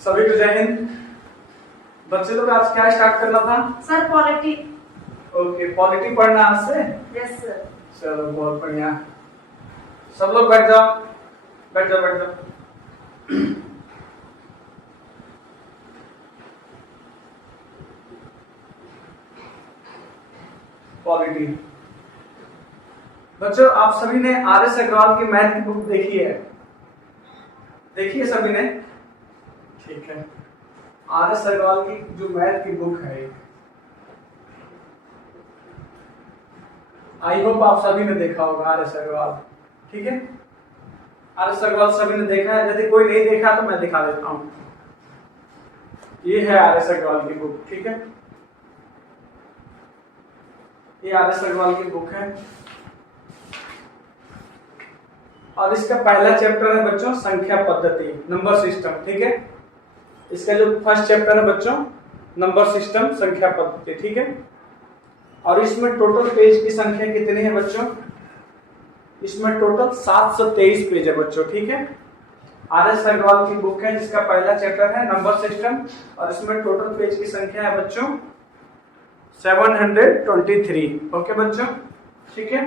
सभी को जय हिंद। बच्चे लोग आज क्या स्टार्ट करना था? Sir polity. ओके, पॉलिटी पढ़ना आज से। Yes sir. चलो बहुत बढ़िया। सब लोग बैठ जाओ, बैठ जाओ, बैठ जाओ। पॉलिटी। बच्चों आप सभी ने आर.एस. अग्रवाल की मैथ की बुक देखी है? देखी है सभी ने? ठीक है। आर.एस. अग्रवाल की जो मैथ की बुक है, आई होप आप सभी ने देखा होगा आर.एस. अग्रवाल। ठीक है, आर.एस. अग्रवाल सभी ने देखा है। यदि कोई नहीं देखा तो मैं दिखा देता हूं। ये है आर.एस. अग्रवाल की बुक। ठीक है, ये आर.एस. अग्रवाल की बुक है और इसका पहला चैप्टर है बच्चों संख्या पद्धति, नंबर सिस्टम। ठीक है, इसका जो फर्स्ट चैप्टर है बच्चों नंबर सिस्टम, संख्या पद्धति। ठीक है, और इसमें टोटल पेज की संख्या कितनी है बच्चों? इसमें टोटल 723 पेज है बच्चों। ठीक है, आर.एस. अग्रवाल की बुक है जिसका पहला चैप्टर है नंबर सिस्टम और इसमें टोटल पेज की संख्या है बच्चों 723। ओके बच्चों, ठीक है।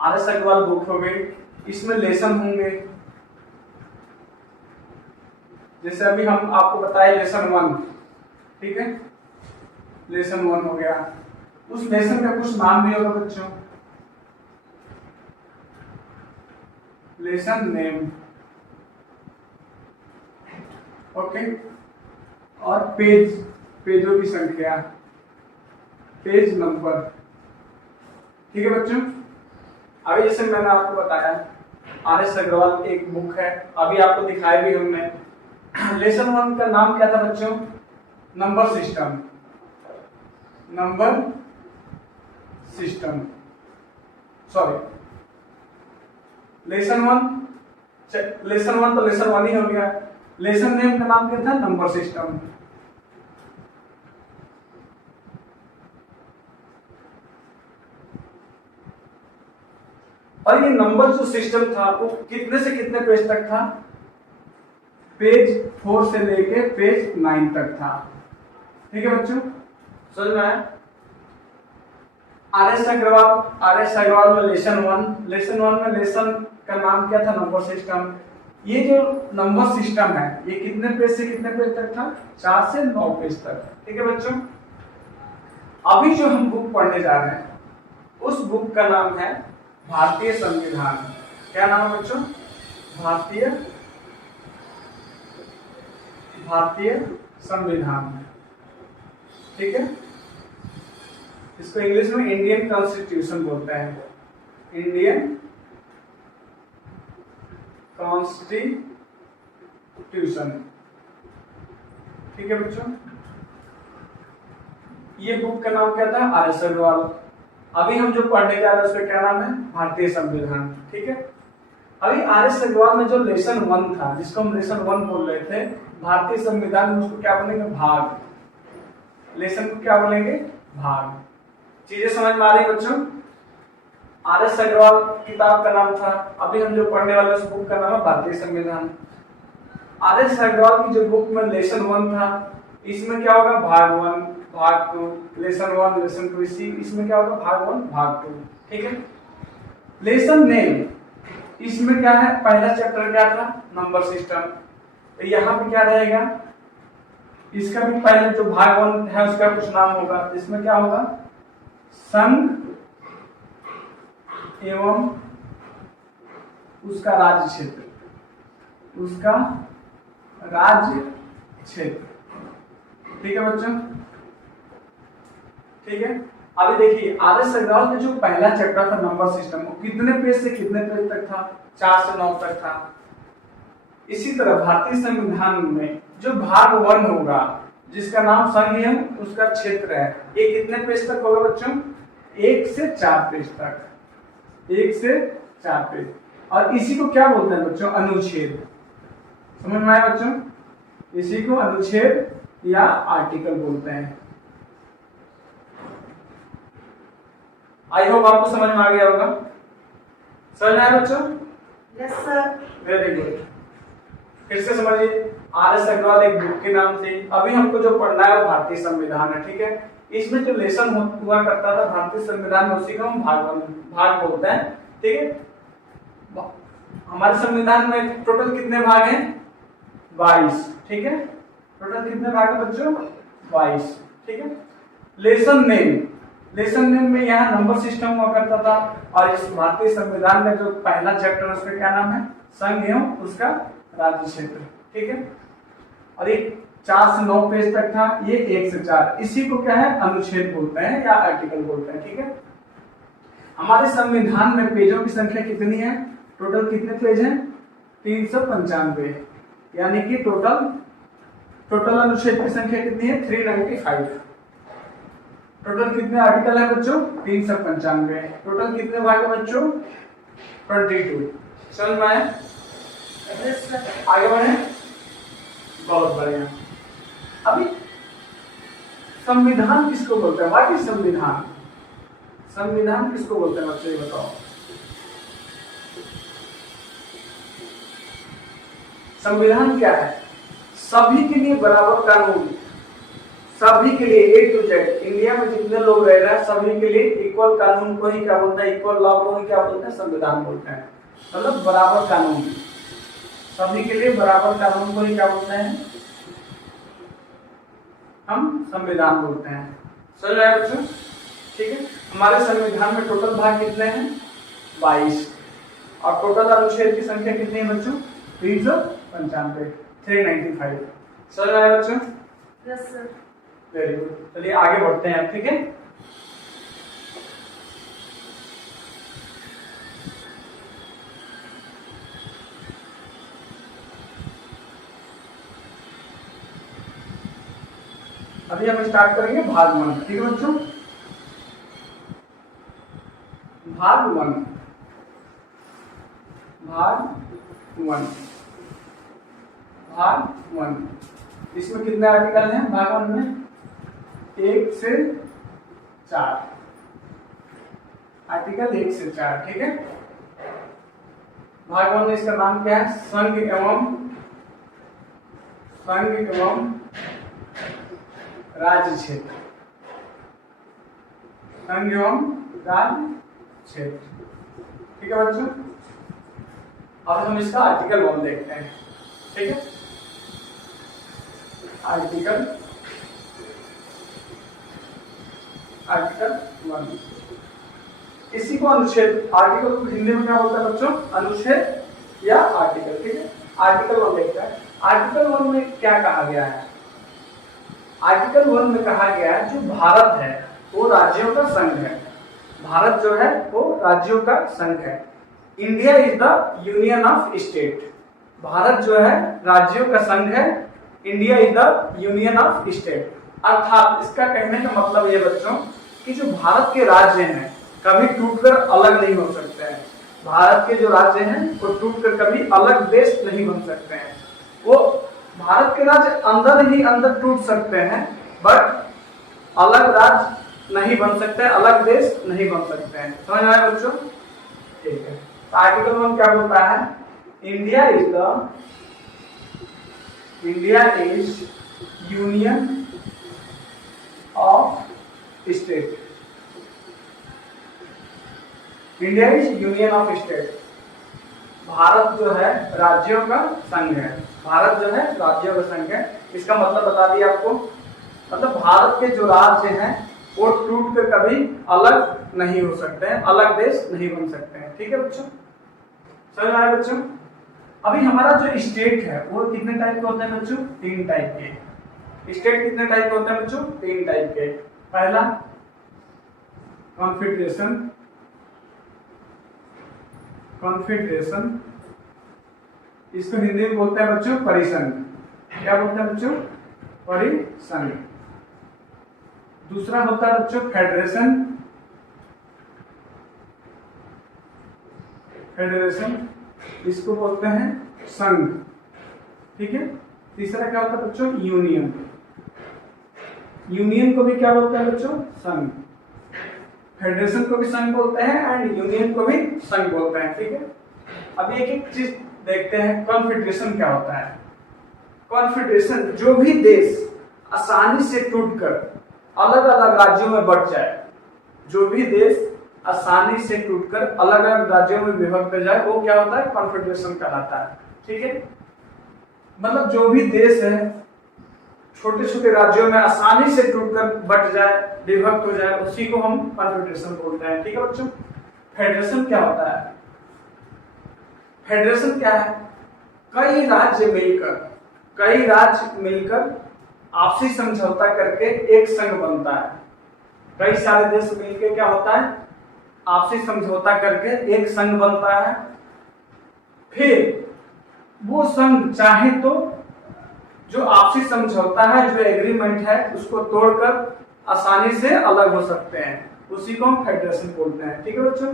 आर.एस. अग्रवाल बुक हो गई, इसमें लेसन होंगे। जैसे अभी हम आपको बताए लेसन 1। ठीक है, लेसन 1 हो गया। उस लेसन का कुछ नाम भी होगा बच्चों, लेसन नेम। ओके, और पेजों की संख्या, पेज नंबर। ठीक है बच्चों, अभी जैसे मैंने आपको बताया आर.एस. अग्रवाल एक बुक है, अभी आपको दिखाया भी हमने। लेसन 1 का नाम क्या था बच्चों? Number system, number system. Sorry, lesson 1 तो लेसन 1 ही हो गया। लेसन नेम का नाम क्या था? Number system. और ये नंबर जो सिस्टम था वो कितने से कितने पेज तक था? पेज 4 से लेके पेज 9 तक था। ठीक है बच्चों, समझ में आया? आर.एस. अग्रवाल में लेसन 1 में लेसन का नाम क्या था? Number system. ये जो नंबर सिस्टम है ये कितने पेज से कितने पेज तक था? 4 से 9 पेज तक। ठीक है बच्चों, अभी जो हम बुक पढ़ने जा रहे हैं उस बुक का नाम है भारतीय संविधान। क्या नाम है बच्चों? भारतीय संविधान। ठीक है, इसको इंग्लिश में इंडियन कॉन्स्टिट्यूशन बोलते हैं, इंडियन कॉन्स्टिट्यूशन। ठीक है बच्चों, ये बुक का नाम क्या था? आर.एस. अग्रवाल। अभी हम जो पढ़ने जा रहे हैं उसका क्या नाम है? भारतीय संविधान। ठीक है, अभी आर.एस. अग्रवाल में जो लेसन 1 था जिसको हम लेसन 1 बोल रहे थे भारतीय संविधान में, उसको क्या बोलेंगे? भाग। लेसन को क्या बोलेंगे? भाग। चीजें समझ में आ रही बच्चों? आर.एस. अग्रवाल किताब का नाम था, अभी हम जो पढ़ने वाले उस बुक का नाम है भारतीय संविधान। आर.एस. अग्रवाल की जो बुक में लेसन 1 था इसमें क्या होगा? भाग 1, भाग 2, लेसन 1, लेसन 2। इसमें क्या होगा? भाग 1, भाग 2। ठीक है, लेसन नेम, इसमें क्या है? पहला चैप्टर क्या था? Number system. तो यहाँ पे क्या रहेगा? इसका भी पहले जो भाग 1 है उसका कुछ नाम होगा। इसमें क्या होगा? संघ एवं उसका राज्य क्षेत्र, उसका राज्य क्षेत्र। ठीक है बच्चों, ठीक है। अभी देखिए आर.एस. अग्रवाल का जो पहला चैप्टर था नंबर सिस्टम, वो कितने पेज से कितने पेज तक था? 4 से 9 तक था। इसी तरह भारतीय संविधान में जो भाग 1 होगा जिसका नाम संघ एवं उसका क्षेत्र है, ये कितने पेज तक होगा बच्चों? 1 से 4 पेज तक, 1 से 4 पेज। और इसी को क्या बोलते हैं बच्चों? अनुच्छेद। समझ में आया बच्चों? इसी को अनुच्छेद या आर्टिकल बोलते हैं। आई होप आपको समझ में आ गया होगा। समझ में आया बच्चों? Yes sir. Very good. फिर से समझिए, आर एस अग्रवाल एक बुक के नाम से। अभी हमको जो पढ़ना है वो भारतीय संविधान है, ठीक है। इसमें जो लेसन हुआ करता था भारतीय संविधान में, उसी को हम भाग बोलते हैं, ठीक है। हमारे संविधान में टोटल कितने भाग हैं? 22, ठीक है। टोटल कितने भाग हैं बच्चों? 22, ठीक है। लेसन नेम में यहाँ नंबर सिस्टम हुआ करता था। और इस भारतीय संविधान में जो पहला चैप्टर है उसका क्या नाम है? संघ एवं उसका राज्य क्षेत्र, ठीक है। और ये 4 से 9 पेज तक था, ये 1 से 4। इसी को क्या है? अनुच्छेद बोलते हैं या आर्टिकल बोलते हैं, ठीक है। हमारे संविधान में पेजों की संख्या कितनी है? टोटल कितने पेज हैं? 395, यानी कि टोटल अनुच्छेद की संख्या कितनी है? 395। टोटल कितने आर्टिकल है बच्चों? 395। टोटल कितने भाग है बच्चों? 22। समझ में आया? आगे बढ़े, बहुत बढ़िया। अभी संविधान किसको बोलते हैं? व्हाट इज संविधान? संविधान किसको बोलते हैं बच्चों, ये बताओ। संविधान क्या है? सभी के लिए बराबर कानून, सभी के लिए ए टू जेड, इंडिया में जितने लोग रह रहे हैं सभी के लिए इक्वल कानून को ही क्या बोलते हैं? इक्वल लॉ को ही क्या बोलते हैं? संविधान बोलते हैं। मतलब बराबर कानून, सभी के लिए बराबर कानून को ही क्या बोलते हैं? हम संविधान बोलते हैं। समझ रहे हैं बच्चों? ठीक है। हमारे संविधान में टोटल भाग कितने हैं? 22। और टोटल अनुच्छेद की संख्या कितनी है बच्चों? 395, 395। समझ रहे हैं बच्चों? Yes sir. Very good. चलिए आगे बढ़ते हैं, ठीक है। अभी हम स्टार्ट करेंगे भाग 1, ठीक है बच्चों। भाग 1, इसमें कितने आर्टिकल हैं भाग 1 में? 1 से 4 आर्टिकल, 1 से 4, ठीक है। भाग 1 में इसका नाम क्या है? संघ एवं राज्य क्षेत्र, संघ एवं राज्य क्षेत्र, ठीक है बच्चों। अब हम इसका आर्टिकल 1 देखते हैं, ठीक है। आर्टिकल 1, इसी को अनुच्छेद, आर्टिकल को हिंदी में क्या बोलते हैं बच्चों? अनुच्छेद या आर्टिकल, ठीक है। आर्टिकल 1 देखते हैं। आर्टिकल 1 में क्या कहा गया है? आर्टिकल 1 में कहा गया है जो भारत है वो राज्यों का संघ है। भारत जो है वो राज्यों का संघ है। India is the union of state. Bharat जो है राज्यों का संघ है, India is the union of state. अर्थात इसका कहने का मतलब ये बच्चों कि जो भारत के राज्य हैं कभी टूटकर अलग नहीं हो सकते हैं। भारत के जो राज्य हैं वो टूटकर कभी अलग देश नहीं बन सकते हैं। वो भारत के राज्य अंदर ही अंदर टूट सकते हैं, बट अलग राज्य नहीं बन सकते, अलग देश नहीं बन सकते हैं। समझ में आया बच्चों? ठीक है। तो आर्टिकल 1 क्या बोलता है? India is union of state. India is union of state. Bharat जो है राज्यों का संघ है। भारत जो है राज्यों का संघ है। इसका मतलब बता दिया आपको। मतलब भारत के जो राज्य हैं वो टूट कर कभी अलग नहीं हो सकते हैं, अलग देश नहीं बन सकते हैं, ठीक है बच्चों। समझ में आया बच्चों? अभी हमारा जो स्टेट है वो कितने टाइप के होते हैं बच्चों? 3 टाइप के। स्टेट कितने टाइप के होते हैं बच्चों? 3 टाइप के। पहला कॉन्फेडरेशन, इसको हिंदी में बोलते हैं बच्चों परिसंघ। क्या बोलते हैं बच्चों? परिसंघ। दूसरा होता है बच्चों फेडरेशन, इसको बोलते हैं संघ, ठीक है। तीसरा क्या होता है बच्चों? यूनियन को भी क्या बोलते हैं बच्चों? संघ। फेडरेशन को भी संघ बोलते हैं एंड यूनियन को भी संघ बोलते हैं, ठीक है। अब एक एक चीज देखते हैं। कॉन्फेडरेशन क्या होता है? कॉन्फेडरेशन जो भी देश आसानी से टूटकर अलग अलग राज्यों में बट जाए, जो भी देश आसानी से टूटकर अलग अलग राज्यों में विभक्त हो जाए, वो क्या होता है? कॉन्फेडरेशन कहलाता है। ठीक है, मतलब जो भी देश है छोटे छोटे राज्यों में आसानी से टूटकर बट जाए, विभक्त हो जाए, उसी को हम कॉन्फेडरेशन बोलते हैं। ठीक है बच्चों, फेडरेशन क्या होता है? फेडरेशन क्या है? कई राज्य मिलकर आपसी समझौता करके एक संघ बनता है। कई सारे देश मिलकर क्या होता है? आपसी समझौता करके एक संघ बनता है। फिर वो संघ चाहे तो जो आपसी समझौता है, जो एग्रीमेंट है, उसको तोड़कर आसानी से अलग हो सकते हैं, उसी को हम फेडरेशन बोलते हैं। ठीक है बच्चों,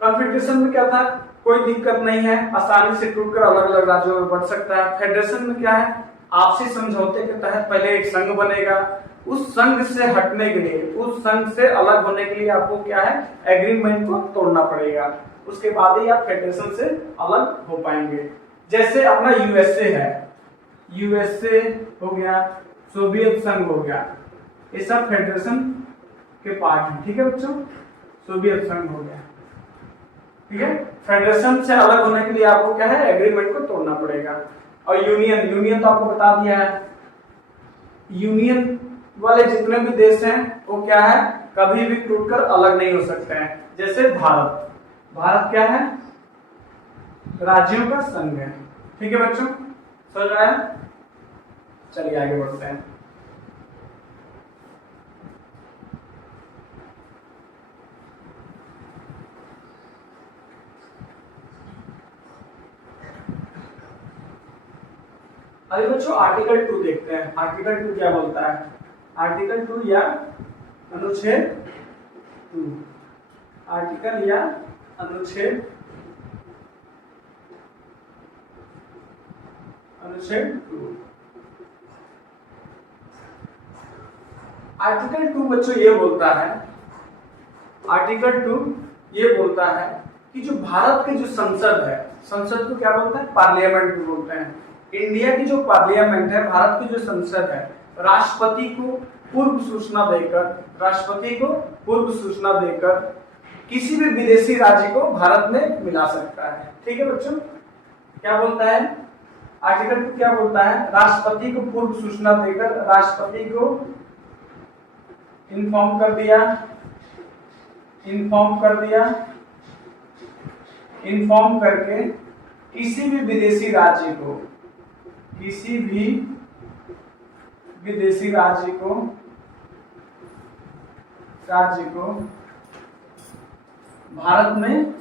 कॉन्फेडरेशन में क्या था? कोई दिक्कत नहीं है, आसानी से टूटकर अलग अलग राज्यों में बंट सकता है। फेडरेशन में क्या है? आपसी समझौते के तहत पहले एक संघ बनेगा, उस संघ से हटने के लिए, उस संघ से अलग होने के लिए आपको क्या है? एग्रीमेंट को तोड़ना पड़ेगा, उसके बाद ही आप फेडरेशन से अलग हो पाएंगे। जैसे अपना यूएसए है, यूएसए हो गया, सोवियत संघ हो गया, ये सब फेडरेशन के पार्ट हैं। ठीक है बच्चों, सोवियत संघ हो गया। ठीक है, फेडरेशन से अलग होने के लिए आपको क्या है? एग्रीमेंट को तोड़ना पड़ेगा। और यूनियन तो आपको बता दिया है, यूनियन वाले जितने भी देश हैं वो क्या है? कभी भी टूटकर अलग नहीं हो सकते हैं। जैसे भारत क्या है? राज्यों का संघ है। ठीक है बच्चों, समझ आया? चलिए आगे बढ़ते हैं। अभी बच्चों आर्टिकल 2 देखते हैं। आर्टिकल 2 क्या बोलता है? आर्टिकल 2 या अनुच्छेद 2, आर्टिकल या अनुच्छेद 2। आर्टिकल 2 बच्चों ये बोलता है, आर्टिकल 2 ये बोलता है कि जो भारत के जो संसद है, संसद को क्या बोलते हैं? पार्लियामेंट भी बोलते हैं। इंडिया की जो पार्लियामेंट है, भारत की जो संसद है, राष्ट्रपति को पूर्व सूचना देकर किसी भी विदेशी राज्य को भारत में मिला सकता है। ठीक है बच्चों, क्या बोलता है आर्टिकल 2? क्या बोलता है? राष्ट्रपति को पूर्व सूचना देकर, राष्ट्रपति को इन्फॉर्म कर दिया, इन्फॉर्म करके किसी भी विदेशी राज्य को भारत में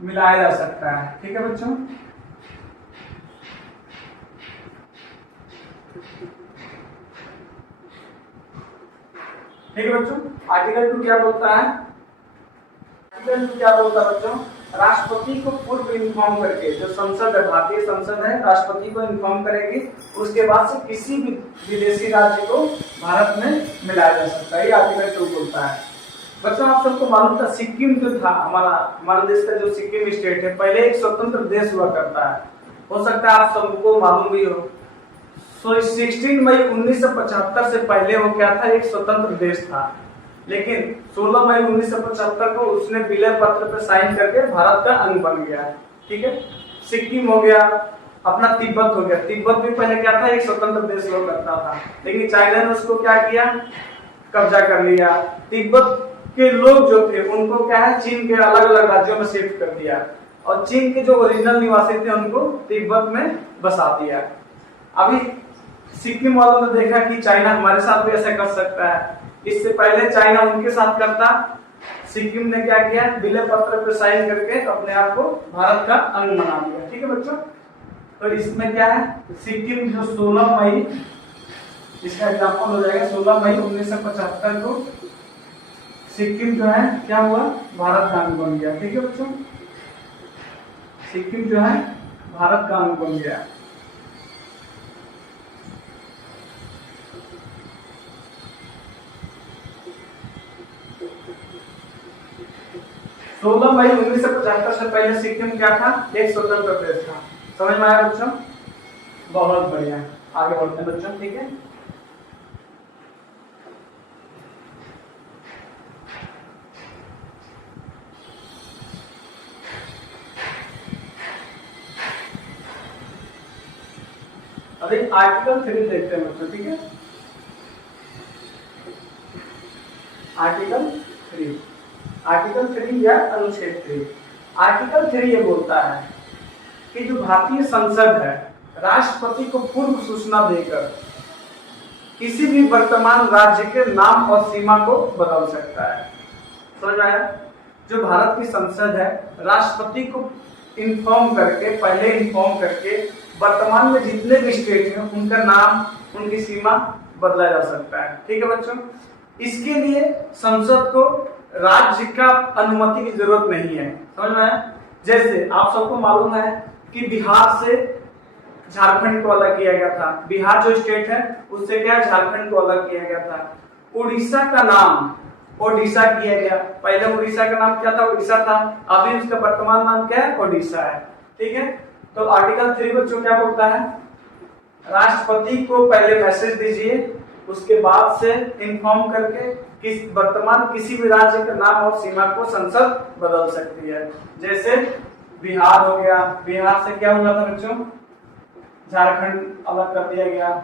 मिलाया जा सकता है। ठीक है बच्चों, ठीक है बच्चों, आर्टिकल 2 क्या बोलता है? आर्टिकल 2 क्या बोलता है बच्चों? राष्ट्रपति को पूर्व इन्फॉर्म करके, जो संसद है, भारतीय संसद है, राष्ट्रपति को इन्फॉर्म करेगी, उसके बाद से किसी भी विदेशी राज्य को भारत में मिलाया जा सकता है। ये आर्टिकल 2 बोलता है। बच्चों आप सबको मालूम था, सिक्किम जो था हमारा देश का जो सिक्किम स्टेट है, पहले एक स्वतंत्र देश हुआ करता है। हो सकता है आप सबको मालूम भी हो। 16 मई 1975 से पहले वो क्या था? एक स्वतंत्र देश था। लेकिन 16 मई 1975 को उसने विलय पत्र पर साइन करके भारत का अंग बन गया। ठीक है, सिक्किम हो गया, अपना तिब्बत हो गया। तिब्बत भी पहले क्या था? एक स्वतंत्र देश हुआ करता था, लेकिन चाइना ने उसको क्या किया? कब्जा कर लिया। तिब्बत के लोग जो थे उनको क्या है? चीन के अलग अलग राज्यों में शिफ्ट कर दिया, और चीन के जो ओरिजिनल निवासी थे उनको तिब्बत में बसा दिया। अभी सिक्किम वालों ने देखा कि चाइना हमारे साथ भी ऐसा कर सकता है, इससे पहले चाइना उनके साथ करता, सिक्किम ने क्या किया? विलय पत्र पर साइन करके अपने आप को भारत का अंग बना दिया। ठीक है बच्चों, तो इसमें क्या है? सिक्किम जो 16 मई, इसका एग्जाम्पल हो जाएगा, 16 मई 1975 को सिक्किम जो है क्या हुआ? भारत का अंग बन गया। ठीक है बच्चों, सिक्किम जो है भारत का अंग बन गया। 16 मई 1975 से पहले सिक्किम क्या था, एक स्वतंत्र प्रदेश था। समझ में आया बच्चों? बहुत बढ़िया, आगे बढ़ते हैं बच्चों। ठीक है, अभी आर्टिकल 3 देखते हैं बच्चों। ठीक है, आर्टिकल 3 या अनुच्छेद 3। आर्टिकल 3 ये बोलता है कि जो भारतीय संसद है राष्ट्रपति को पूर्व सूचना देकर किसी भी वर्तमान राज्य के नाम और सीमा को बदल सकता है। समझ आया? जो भारत की संसद है राष्ट्रपति को पहले इन्फॉर्म करके वर्तमान में जितने भी स्टेट हैं उनका नाम, उनकी सीमा बदला जा सकता है। ठीक है बच्चों, इसके लिए संसद को राज्य का अनुमति की जरूरत नहीं है। समझ में आया? जैसे आप सबको मालूम है कि बिहार से झारखंड को अलग किया गया था। बिहार जो स्टेट है उससे क्या झारखंड को अलग किया गया था। उड़ीसा का नाम ओडिशा किया गया। पहले उड़ीसा का नाम क्या था? उड़ीसा था। अभी उसका वर्तमान नाम क्या है? ओडिशा है। ठीक है, तो आर्टिकल 3 बच्चों क्या बोलता है? राष्ट्रपति को पहले मैसेज दीजिए, उसके बाद से इन्फॉर्म करके वर्तमान किसी भी राज्य का नाम और सीमा को संसद बदल सकती है। जैसे बिहार हो गया, बिहार से क्या हुआ था बच्चों? झारखंड अलग कर दिया गया।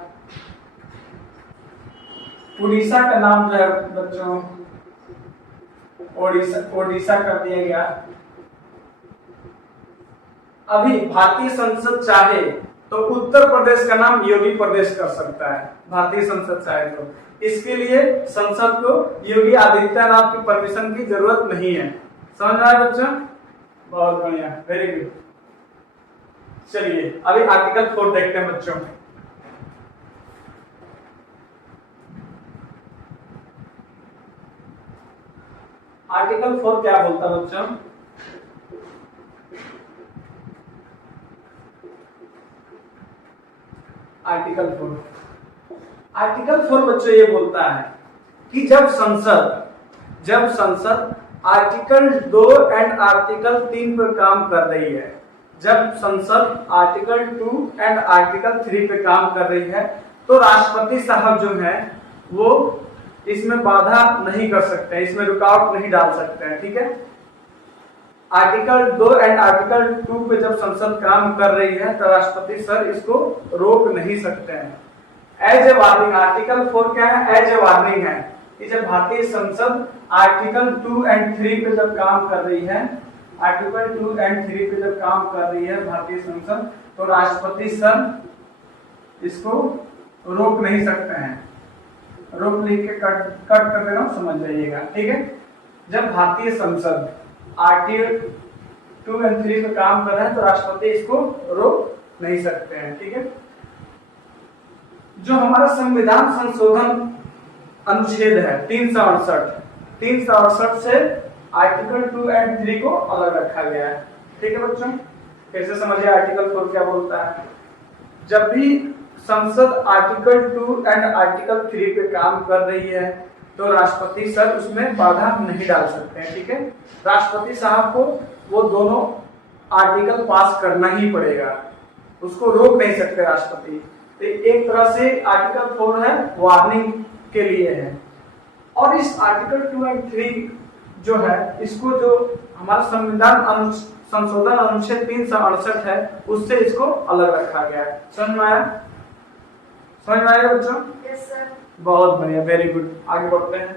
उड़ीसा का नाम जो है बच्चों ओडिशा कर दिया गया। अभी भारतीय संसद चाहे तो उत्तर प्रदेश का नाम योगी प्रदेश कर सकता है, भारतीय संसद चाहे तो। इसके लिए संसद को योगी आदित्यनाथ की परमिशन की जरूरत नहीं है। समझ में आया बच्चों? बहुत बढ़िया, वेरी गुड। चलिए अभी आर्टिकल 4 देखते हैं बच्चों। आर्टिकल 4 क्या बोलता है बच्चों? आर्टिकल 4 बच्चों ये बोलता है कि जब संसद आर्टिकल 2 एंड आर्टिकल 3 पर काम कर रही है, जब संसद आर्टिकल 2 एंड आर्टिकल 3 पे काम कर रही है तो राष्ट्रपति साहब जो है वो इसमें बाधा नहीं कर सकते हैं, इसमें रुकावट नहीं डाल सकते हैं। ठीक है, आर्टिकल 2 एंड आर्टिकल 2 पे जब संसद काम कर रही है तो राष्ट्रपति सर इसको रोक नहीं सकते हैं। एज ए वार्निंग, आर्टिकल 4 क्या है? एज ए वार्निंग है कि जब भारतीय संसद आर्टिकल 2 एंड 3 पे जब काम कर रही है, आर्टिकल 2 एंड 3 पे जब काम कर रही है भारतीय संसद, तो राष्ट्रपति सर इसको रोक नहीं सकते हैं। रोक लिख के कट कर दे रहा हूं, समझ जाइएगा। ठीक है, जब भारतीय संसद आर्टिकल 2 एंड 3 पे काम कर रहे हैं तो राष्ट्रपति इसको रोक नहीं सकते हैं। ठीक है, जो हमारा संविधान संशोधन अनुच्छेद है 368 से आर्टिकल 2 एंड 3 को अलग रखा गया है। ठीक है बच्चों, कैसे समझिए आर्टिकल 4 क्या बोलता है? जब भी संसद आर्टिकल 2 एंड आर्टिकल 3 पे काम कर रही है तो राष्ट्रपति सर उसमें बाधा नहीं डाल सकते हैं। ठीक है, राष्ट्रपति साहब को वो दोनों आर्टिकल पास करना ही पड़ेगा, उसको रोक नहीं सकते राष्ट्रपति। तो एक तरह से आर्टिकल 4 है वार्निंग के लिए है। और इस आर्टिकल 2 एंड 3 जो है इसको जो हमारा संविधान संशोधन अनुच्छेद 368 है उससे इसको अलग रखा गया है। समझ में आया? समझ में आया बच्चों? Yes sir. बहुत बढ़िया, वेरी गुड। आगे बढ़ते हैं।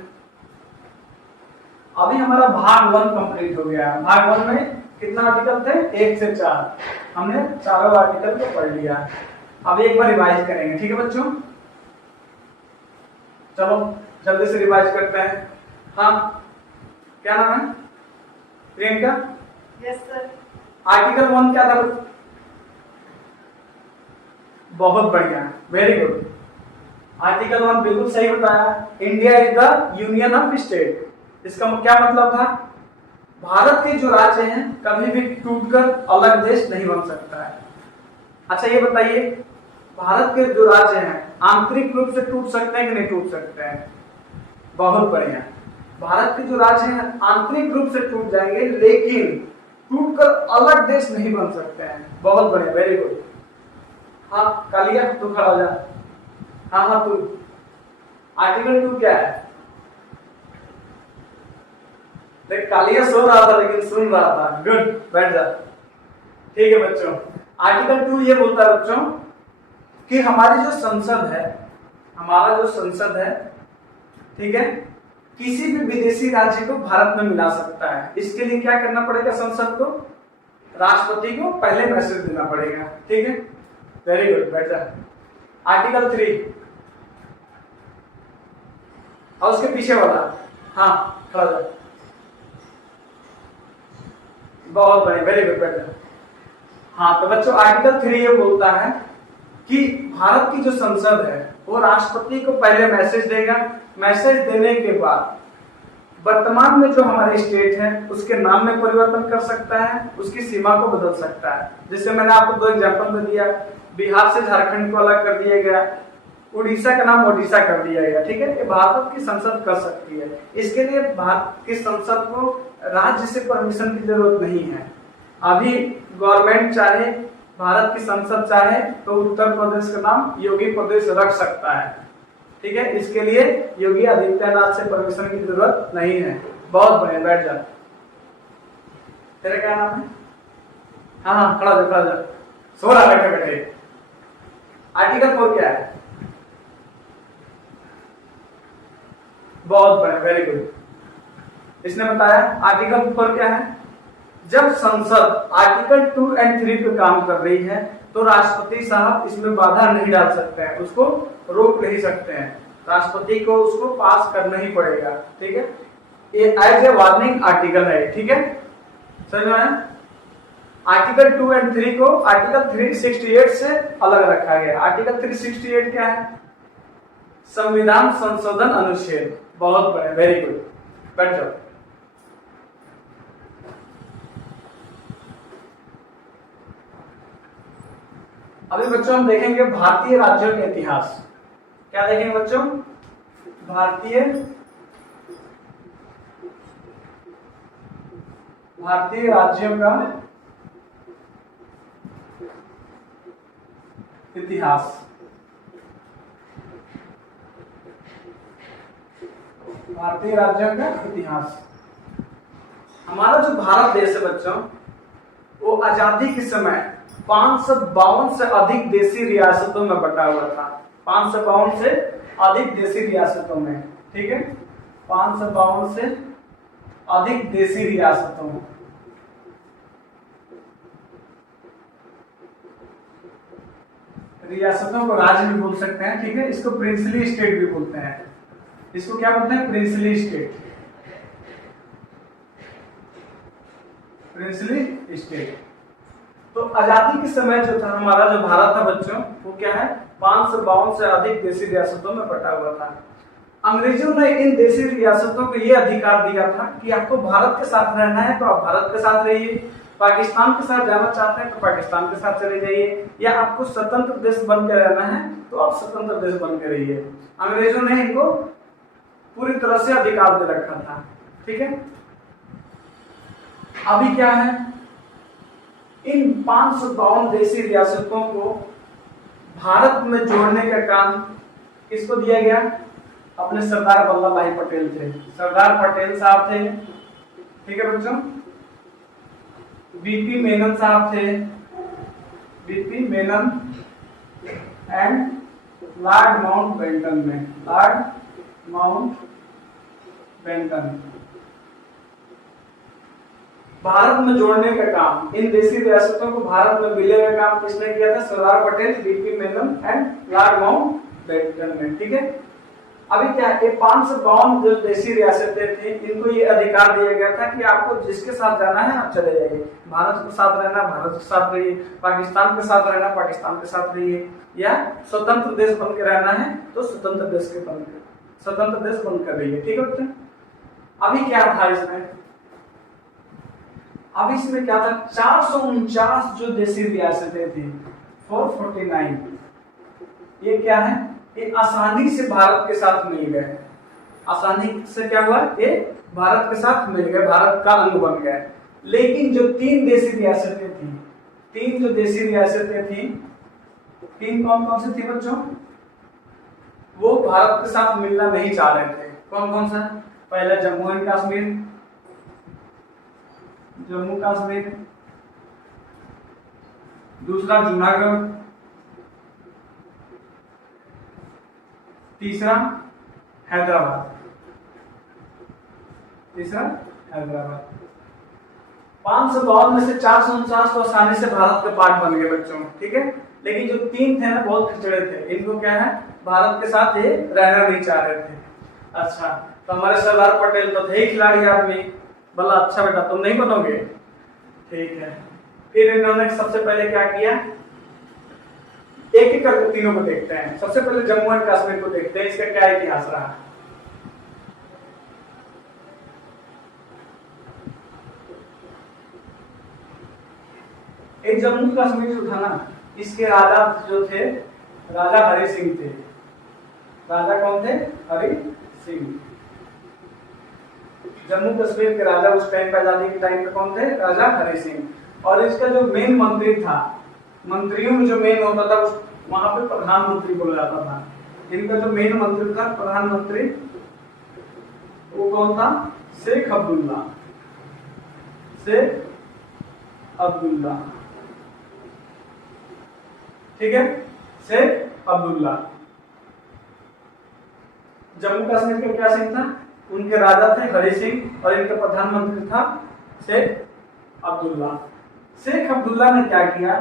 अभी हमारा भाग 1 कंप्लीट हो गया। भाग 1 में कितना आर्टिकल थे? 1 से 4। हमने चारों आर्टिकल को पढ़ लिया। अब एक बार रिवाइज करेंगे। ठीक है बच्चों, चलो जल्दी से रिवाइज करते हैं। हाँ, क्या नाम है? प्रियंका। Yes sir. आर्टिकल 1 क्या था? बहुत बढ़िया, वेरी गुड। आर्टिकल 1 बिल्कुल सही बताया। India is the union of state. इसका क्या मतलब था? भारत के जो राज्य हैं कभी भी टूटकर अलग देश नहीं बन सकता है। अच्छा ये बताइए, भारत के जो राज्य हैं आंतरिक रूप से टूट सकते हैं कि नहीं टूट सकते हैं? बहुत बढ़िया। भारत के जो राज्य हैं आंतरिक रूप से टूट जाएंगे, लेकिन टूटकर अलग देश नहीं बन सकते हैं। बहुत बढ़िया, वेरी गुड। हाँ कालिया तू खड़ा हो जा। हाँ तू आर्टिकल 2 क्या है? देख कालिया सो रहा था लेकिन सुन रहा था। गुड, बैठ जा। ठीक है बच्चों, आर्टिकल 2 ये बोलता है बच्चों कि हमारी जो संसद है, हमारा जो संसद है, ठीक है, किसी भी विदेशी राज्य को भारत में मिला सकता है। इसके लिए क्या करना पड़ेगा? संसद को, राष्ट्रपति को पहले मैसेज देना पड़ेगा। ठीक है, वेरी गुड, बैठ जा। आर्टिकल 3 और उसके पीछे वाला, हाँ खड़ा जा। बहुत बढ़िया, वेरी गुड, बैठ जा। हाँ तो बच्चों आर्टिकल 3 ये बोलता है कि भारत की जो संसद है वो राष्ट्रपति को पहले मैसेज देगा। मैसेज देने के बाद वर्तमान में जो हमारे स्टेट है उसके नाम में परिवर्तन कर सकता है, उसकी सीमा को बदल सकता है। जैसे मैंने आपको 2 एग्जांपल दे दिया, बिहार से झारखंड को अलग कर दिया गया, उड़ीसा का नाम ओडिशा कर दिया गया। ठीक है, ये भारत की संसद कर सकती है। इसके लिए भारत की संसद को राज्य से परमिशन की जरूरत नहीं है। अभी गवर्नमेंट चाहे, भारत की संसद चाहे तो उत्तर प्रदेश का नाम योगी प्रदेश रख सकता है। ठीक है, इसके लिए योगी आदित्यनाथ से परमिशन की जरूरत नहीं है। बहुत बढ़िया, बैठ जा। तेरा क्या नाम है? हाँ खड़ा जा, खड़ा जा। सो रहा बैठे बैठे। आर्टिकल 4 क्या है? बहुत बढ़िया, वेरी गुड। इसने बताया आर्टिकल 4 क्या है। जब संसद आर्टिकल 2 और 3 पे काम कर रही है तो राष्ट्रपति साहब इसमें बाधा नहीं डाल सकते हैं, उसको रोक नहीं सकते हैं। राष्ट्रपति को उसको पास करना ही पड़ेगा। ठीक है, ये एज ए वार्निंग आर्टिकल है। ठीक है, समझ में आया? आर्टिकल 2 और 3 को आर्टिकल 368 से अलग रखा गया। आर्टिकल 368 क्या है? संविधान संशोधन अनुच्छेद। बहुत बढ़िया, वेरी गुड, बैठ जाओ। अभी बच्चों हम देखेंगे भारतीय राज्यों के इतिहास। क्या देखेंगे बच्चों? भारतीय राज्यों का इतिहास। भारतीय राज्यों का इतिहास। हमारा जो भारत देश है बच्चों, वो आजादी के समय 552 से अधिक देशी रियासतों में बटा हुआ था। 552 से अधिक देशी रियासतों में। ठीक है, 552 से अधिक देशी रियासतों में। रियासतों को राज्य भी बोल सकते हैं। ठीक है, इसको प्रिंसली स्टेट भी बोलते हैं। इसको क्या बोलते हैं? Princely state. Princely state. तो आजादी के समय जो था हमारा जो भारत था बच्चों, वो क्या है? 552 से अधिक देशी रियासतों में बटा हुआ था। अंग्रेजों ने इन देशी रियासतों को यह अधिकार दिया था कि आपको भारत के साथ रहना है तो आप भारत के साथ रहिए, पाकिस्तान के साथ जाना चाहते हैं तो पाकिस्तान के साथ चले जाइए, या आपको स्वतंत्र देश बन के रहना है तो आप स्वतंत्र देश बन के रहिए। अंग्रेजों ने इनको पूरी तरह से अधिकार दे रखा था। ठीक है, अभी क्या है? इन 552 देशी रियासतों को भारत में जोड़ने का काम किसको दिया गया? अपने सरदार वल्लभ भाई पटेल थे। सरदार पटेल साहब थे। ठीक है बच्चों, बीपी मेनन साहब थे। BP Menon and Lord Mountbatten में, लॉर्ड माउंटबेटन। भारत में जोड़ने का काम, इन देशी रियासतों को भारत में विलय का काम किसने किया था? Sardar Patel, BP Menon and Lord Mountbatten में। ठीक है, अभी क्या है? 552 जो देशी रियासतें थी इनको ये अधिकार दिया गया था कि आपको जिसके साथ जाना है आप चले जाइए। भारत के साथ रहना भारत के साथ रहिए, पाकिस्तान के साथ रहना पाकिस्तान के साथ रहिए, या स्वतंत्र देश बन के रहना है तो स्वतंत्र देश बनकर रहिए। ठीक है बच्चों, अभी क्या था इसमें? अब इसमें क्या था? 449 जो देशी रियासतें थी, 449, ये क्या है? ये आसानी से भारत के साथ मिल गए। आसानी से क्या हुआ, ये भारत के साथ मिल गए, भारत का अंग बन गए। लेकिन जो तीन देशी रियासतें थी, तीन जो देशी रियासतें थी, तीन कौन कौन सी थी बच्चों, वो भारत के साथ मिलना नहीं चाह रहे थे। कौन कौन सा? पहला जम्मू एंड कश्मीर, जम्मू कश्मीर, दूसरा जूनागढ़, तीसरा हैदराबाद, तीसरा हैदराबाद। 552 में से 449 तो आसानी से भारत के पार्ट बन गए बच्चों, ठीक है। लेकिन जो तीन थे ना बहुत खिचड़े थे, इनको क्या है, भारत के साथ ये रहना नहीं चाह रहे थे। अच्छा, तो हमारे सरदार पटेल तो थे ही खिलाड़ी आदमी, बोला अच्छा बेटा तुम नहीं बनोगे, ठीक है। फिर इन्होंने सबसे पहले क्या किया, एक एक करके तीनों को देखते हैं। सबसे पहले जम्मू एंड कश्मीर को देखते हैं, इसका क्या इतिहास रहा। एक जम्मू कश्मीर जो था ना, इसके राजा जो थे, राजा हरि सिंह थे। राजा कौन थे? हरि सिंह। जम्मू कश्मीर के राजा उस टाइम पे, आजादी के टाइम पे कौन थे? राजा हरि सिंह। और इसका जो मेन मंत्री था, मंत्रियों में जो मेन होता था उस वहां पे प्रधानमंत्री बोला जाता था। इनका जो मेन मंत्री था, प्रधानमंत्री, वो कौन था? शेख अब्दुल्ला, शेख अब्दुल्ला, ठीक है, शेख अब्दुल्ला। जम्मू कश्मीर का क्या सिंह था? उनके राजा थे हरि सिंह और इनका प्रधानमंत्री था शेख अब्दुल्ला। शेख अब्दुल्ला ने क्या किया,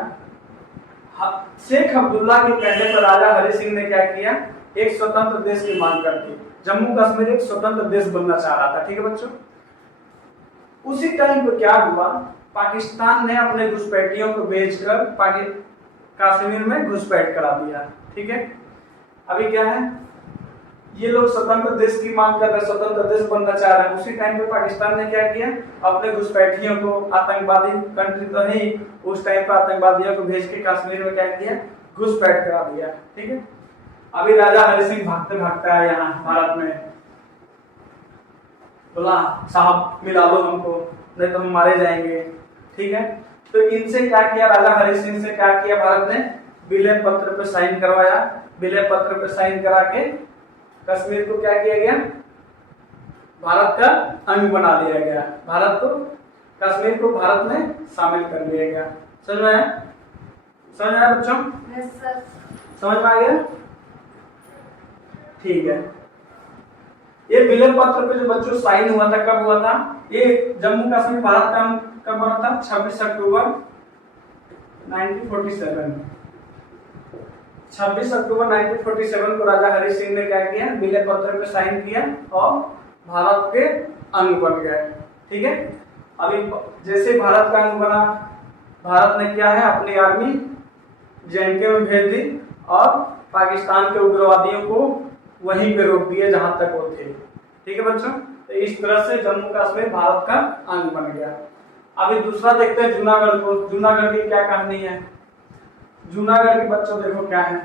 शेख अब्दुल्ला के कहने पर राजा हरि सिंह ने क्या किया, एक स्वतंत्र देश की मांग कर दी। जम्मू कश्मीर एक स्वतंत्र देश बनना चाह रहा था, ठीक है बच्चों। उसी टाइम पर क्या हुआ, पाकिस्तान ने अपने घुसपैठियों को भेजकर कश्मीर में घुसपैठ करा दिया, ठीक है। अभी क्या है, ये लोग स्वतंत्र देश की मांग कर रहे, स्वतंत्र देश बनना चाह रहे हैं। उसी टाइम पे पाकिस्तान ने क्या किया, अपने घुसपैठियों को, आतंकवादी कंट्री तो है ही, उस टाइम पे आतंकवादियों को भेज के कश्मीर में क्या किया, घुसपैठ करा दिया, ठीक है। अभी राजा हरि सिंह भागते भागते आया यहाँ भारत में, बोला साहब मिला लो हमको, नहीं तो हम मारे जाएंगे, ठीक है। तो इनसे क्या किया, राजा हरि सिंह से क्या किया, भारत ने विलय पत्र पे साइन करवाया। विलय पत्र पे साइन करा के कश्मीर को क्या किया गया, भारत का अंग बना दिया गया। भारत को, कश्मीर को भारत में शामिल कर लिया गया। समझ में आया? समझ में आया बच्चों? Yes sir. समझ में आ गया? ठीक है। ये विलय पत्र पे जो बच्चों साइन हुआ था, कब हुआ था? ये जम्मू कश्मीर भारत का अंग कब बना था? 26 अक्टूबर 1947। 26 अक्टूबर 1947 को राजा हरि सिंह ने क्या किया, विलय पत्र पे साइन किया और भारत के अंग बन गए, ठीक है। अभी जैसे भारत का अंग बना, भारत ने क्या है, अपनी आर्मी जेएनके में भेज दी और पाकिस्तान के उग्रवादियों को वहीं पे रोक दिया जहां तक वो थे, ठीक है बच्चों। तो इस तरह से जम्मू कश्मीर भारत का अंग बन गया। अभी दूसरा देखते हैं जूनागढ़ को। जूनागढ़ की क्या कहानी है? जूनागढ़ के बच्चों देखो क्या है,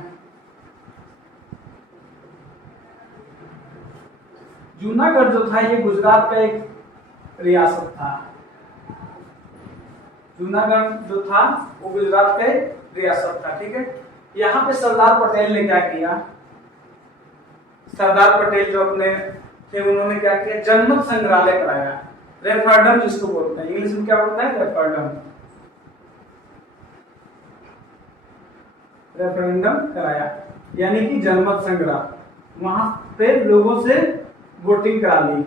जूनागढ़ जो था ये गुजरात का एक रियासत था। जूनागढ़ जो था वो गुजरात का एक रियासत था, ठीक है। यहाँ पे सरदार पटेल ने क्या किया, सरदार पटेल जो अपने थे उन्होंने क्या किया, जनमत संग्रहालय कराया। रेफरंडम जिसको बोलते हैं, इंग्लिश में क्या बोलते हैं, रेफरंडम। रेफरेंडम कराया यानी कि जनमत संग्रह, वहां पे लोगों से वोटिंग करा ली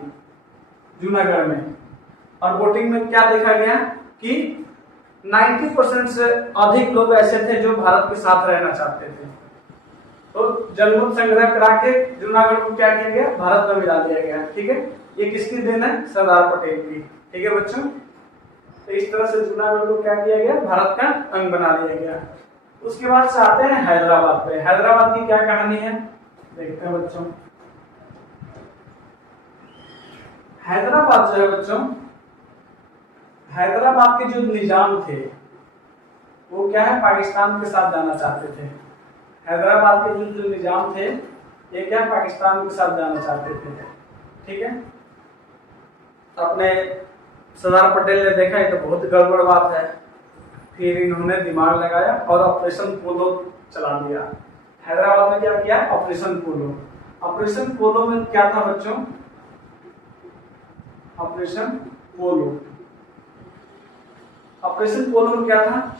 जूनागढ़ में। और वोटिंग में क्या देखा गया कि 90% से अधिक लोग ऐसे थे जो भारत के साथ रहना चाहते थे। तो जनमत संग्रह करा के जूनागढ़ को क्या किया गया, भारत में मिला दिया गया, ठीक है। ये किसकी देन है? सरदार पटेल की, ठीक है बच्चों। तो इस तरह से जूनागढ़ को क्या किया गया, भारत का अंग बना दिया गया। उसके बाद से आते हैं हैदराबाद पे। हैदराबाद की क्या कहानी है देखते हैं बच्चों। हैदराबाद जो है बच्चों, हैदराबाद के जो निजाम थे वो क्या है, पाकिस्तान के साथ जाना चाहते थे। हैदराबाद के जो निजाम थे ये क्या, पाकिस्तान के साथ जाना चाहते थे। ठीक है। अपने सरदार पटेल ने देखा ये तो बहुत गड़बड़ बात है, फिर इन्होंने दिमाग लगाया और ऑपरेशन पोलो चला दिया। हैदराबाद में क्या किया, ऑपरेशन पोलो। ऑपरेशन पोलो में क्या था बच्चों, ऑपरेशन पोलो। ऑपरेशन पोलो में क्या था,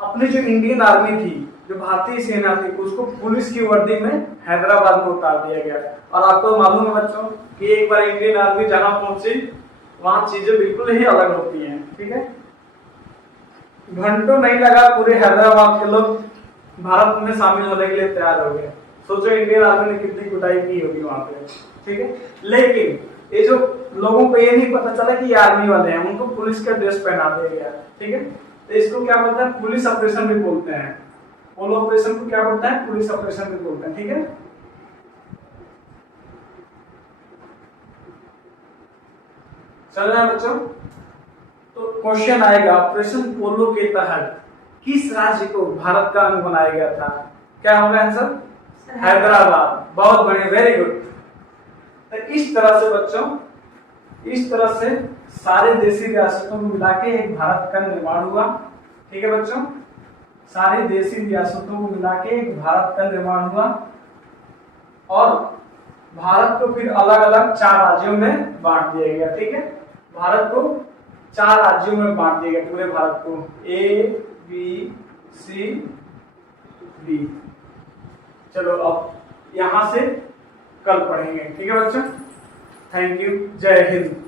अपनी जो इंडियन आर्मी थी, जो भारतीय सेना थी, उसको पुलिस की वर्दी में हैदराबाद में उतार दिया गया। और आपको मालूम है बच्चों कि एक बार इंडियन आर्मी जहां पहुंची वहां चीजें बिल्कुल ही अलग होती हैं, ठीक है। घंटों नहीं लगा, पूरे हैदराबाद के लोग भारत में शामिल होने के लिए तैयार हो गए। सोचो इंडियन आर्मी ने कितनी कुटाई की होगी वहां पे, ठीक है। लेकिन ये जो लोगों को ये नहीं पता चला कि ये आर्मी वाले हैं, उनको पुलिस का ड्रेस पहना दिया गया, ठीक है। तो इसको क्या बोलते हैं, पुलिस ऑपरेशन भी बोलते हैं। पोलो ऑपरेशन को क्या बोलते हैं, पुलिस ऑपरेशन भी बोलते हैं, ठीक है। चल रहा है बच्चों। तो क्वेश्चन आएगा, ऑपरेशन पोलो के तहत किस राज्य को भारत का अंग बनाया गया था, क्या होगा आंसर, हैदराबाद। बहुत बढ़िया, वेरी गुड। तो इस तरह से बच्चों, इस तरह से सारे देशी रियासतों को मिला के एक भारत का निर्माण हुआ, ठीक है बच्चों। सारे देशी रियासतों को मिला के एक भारत का निर्माण हुआ और भारत को फिर अलग अलग 4 राज्यों में बांट दिया गया, ठीक है। भारत को 4 राज्यों में बांट दिया गया, पूरे भारत को, A, B, C, D। चलो अब यहां से कल पढ़ेंगे, ठीक है बच्चों। थैंक यू, जय हिंद।